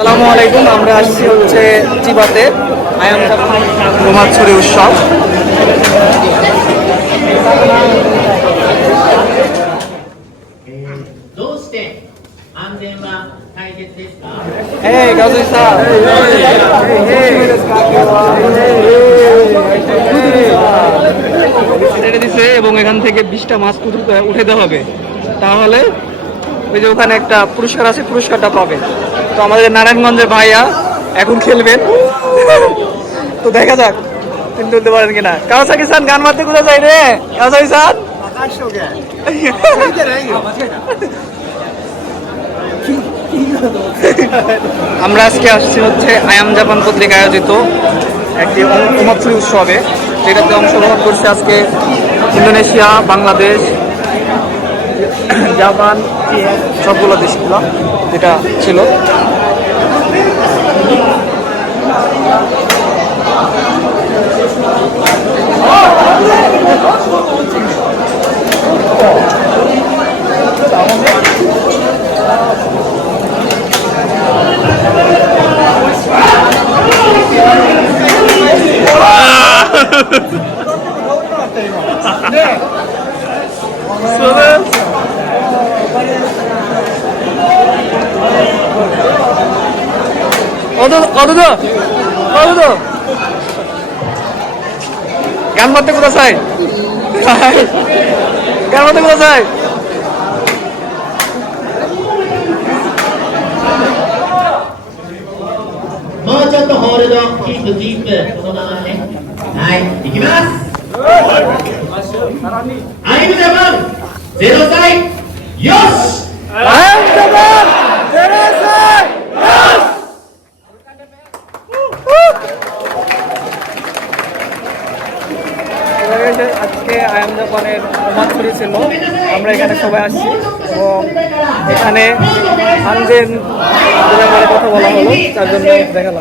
আসসালামু আলাইকুম। আমরা আসছি হচ্ছে চিবাতে আয়াম জাপান রোমাঞ্চরী উৎসব। এবং এখান থেকে 20টা মাছ উঠাতে হবে, তাহলে ওই যে ওখানে একটা পুরস্কার আছে, পুরস্কারটা পাবে। তো আমাদের নারায়ণগঞ্জের ভাইয়া এখন খেলবেন, তো দেখা যাক তিনি তুলতে পারেন কিনা। কাওয়াসাকি সান গান মারতে কোথায় যাই রে কাওয়াসাকি সান? আমরা আজকে আসছি হচ্ছে আয়াম জাপান পত্রিকা আয়োজিত একটি ওমাৎসুরি উৎসবে, যেটাতে অংশগ্রহণ করছে আজকে ইন্দোনেশিয়া, বাংলাদেশ, জাপান, সবগুলো দেশগুলো যেটা ছিল। গান মারতে কোথা চাই, গান মারতে কোথা চাই?もうちょっとホールドキープキープこのままね。はい行きますアイムジャパン0歳よしআয়াম জাপান 0 歳আজকে আয়াম জাপানের ওমাৎসুরি ছিল। আমরা এখানে সবাই আসছি এবং এখানে হানজেন কথা বলা হলো, তার জন্য দেখালাম।